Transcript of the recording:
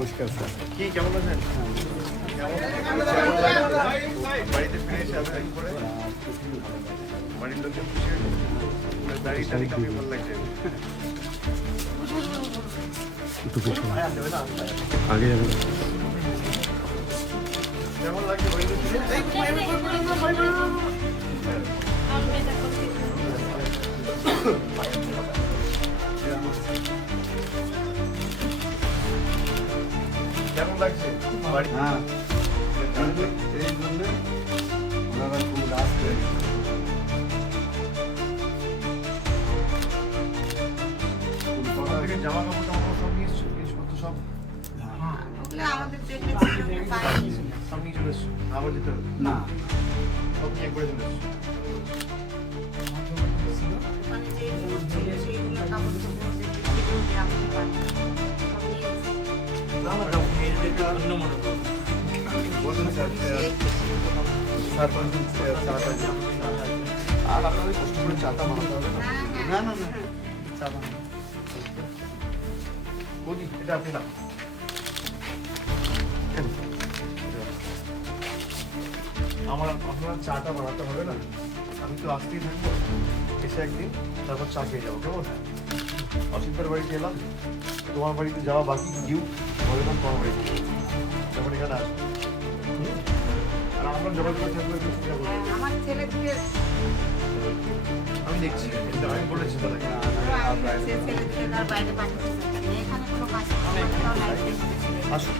নমস্কার স্যার। কি কেমন আছেন? বাড়িতে ফিরে এসে আপনার কি করে বাড়ির লোকজন খুশি হয়েছে? দাঁড়িয়ে টাড়ি কাঁপিয়ে ভালো লাগছে। একটু পিছনে আগে যাবে না। কেমন লাগছে বাড়িতে ফিরে? কেমন লাগছে বাড়ি? হ্যাঁ এই জন্য ওনারা খুব রাত করে সকাল থেকে জামা কাপড় টামা সব নিয়ে এসছো? জিনিসপত্র সব আমাদের দেখলে পাইনি। সব নিয়ে চলে এসছো? আবার যেতে হবে? না সব নিয়ে একবারে চলে এসছো? মানে যেগুলো ছিল সেইগুলো কাপড় চোপড় যেগুলো গ্রামে পাই সব নিয়ে এসেছি। বলুন স্যার, স্যার বলুন, চাটা দিন। আর আপনাদের কষ্ট করে চাটা বানাতে হবে না? না না না চা বানাও। বৌদি, এটা আপনি না। আপনার চাটা বানাতে হবে না, আমি তো আসতেই থাকবো, এসে একদিন তারপর চা খেয়ে যাবো, কেমন? অসিতের বাড়িতে এলাম, তোমার বাড়িতে যাওয়া বাকি ডিউ বললাম তোমার বাড়িতে যখন এখানে আসবো। আর আমরা যোগাযোগ থাকবো একটু সুবিধা করবো। আমার ছেলেকে আমি দেখছি, এটা আমি বলেছি তাদেরকে। ছেলেকে তার বাইরে পাঠিয়েছে এখানে কোনো কাজ করতে আসুন।